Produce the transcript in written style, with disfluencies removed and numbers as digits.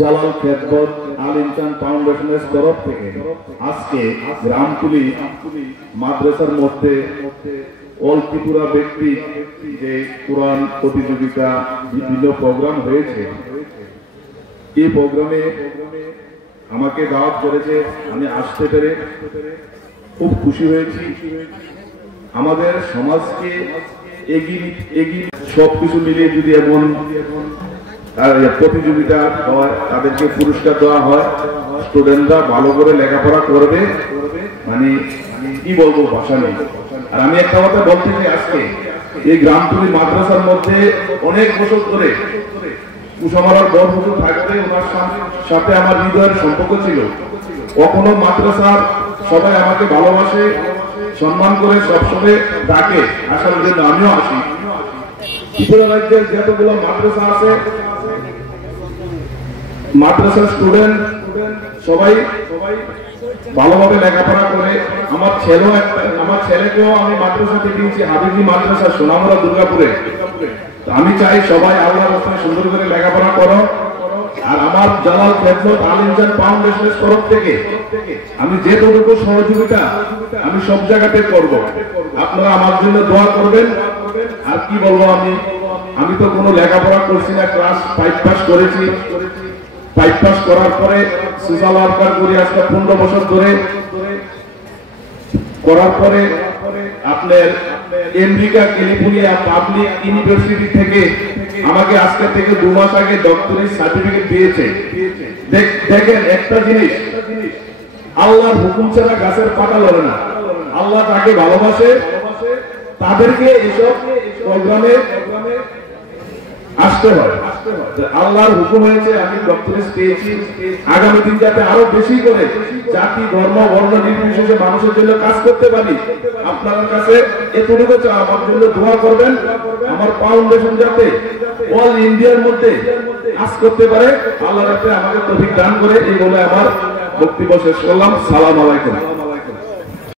জালাল খেদমত আল ইনসান ফাউন্ডেশনের তরফ থেকে আজকে গ্রামতুলি মাদ্রাসার মধ্যে অল ত্রিপুরা ব্যক্তি যে কোরআন প্রতিযোগিতা বিভিন্ন প্রোগ্রাম হয়েছে, এই প্রোগ্রামে আমাকে দাওয়াত করেছে, আমি আসতে পেরে খুব খুশি হয়েছি। আমাদের সমাজকে এগিয়ে সবকিছু মিলিয়ে যদি এমন প্রতিযোগিতা হয়, তাদেরকে পুরস্কার দেওয়া হয়, স্টুডেন্টরা ভালো করে লেখাপড়া করবে, মানে কি বলবো, ভাষা নেই। আর আমি একটা কথা বলতে চাই, আজকে এই গ্রামতুলি মাদ্রাসার মধ্যে অনেক বছর ধরে কুশামারার বড় হুজুর থাকতে ওনার সাথে আমার হৃদয়ের সম্পর্ক ছিল। কখনো মাদ্রাসার সবাই আমাকে ভালোবাসে, সম্মান করে, সবসময় ডাকে, আসার জন্য আমিও আসি। ত্রিপুরা রাজ্যের যতগুলো মাদ্রাসা আছে, মাদ্রাসার স্টুডেন্ট সবাই ভালোভাবে লেখাপড়া করে। আমার ছেলেকেও আমি মাদ্রাসাতে দিয়েছি, হাবিজি মাদ্রাসা, সোনামুড়া, দুর্গাপুরে। আমি চাই সবাই আল্লাহর রাস্তায় সুন্দর করে লেখাপড়া করো। আর আমার জালাল খেদমত আল ইনসান ফাউন্ডেশনের তরফ থেকে আমি যেটুকু সহযোগিতা আমি সব জায়গাতে করব, আপনারা আমার জন্য দোয়া করবেন। আর কি বলবো, আমি তো কোনো লেখাপড়া করছি না, ক্লাস 5 পাস করেছি। 5 পাস করার পরে সোশ্যাল ওয়ার্কার করি আজকে 15 বছর ধরে। করার পরে আপনার আমেরিকা ক্যালিফোর্নিয়া পাবলিক ইউনিভার্সিটি থেকে আমাকে আজকে থেকে 2 মাস আগে ডক্টরেট সার্টিফিকেট দিয়েছে। দেখেন একটা জিনিস, আল্লাহর হুকুম ছাড়া গাছের পাতা লড়ে না। আল্লাহ তাকে ভালোবাসে, তাদেরকে এসব প্রোগ্রামে আসতে হয়। আল্লাহর হুকুম হয়েছে, আমি ডক্টরেট পেয়েছি। আগামী দিন যাতে আরো বেশি করে জাতি, ধর্ম, বর্ণ নির্বিশেষে মানুষের জন্য কাজ করতে পারি, আপনার কাছে এতটুকু চাই, আমার জন্য দোয়া করবেন। আমার ফাউন্ডেশন যাতে অল ইন্ডিয়ার মধ্যে কাজ করতে পারে, আল্লাহ রাতে আমাকে তৌফিক দান করে। এই বলে আমার বক্তব্য শেষ করলাম। সালাম আলাইকুম।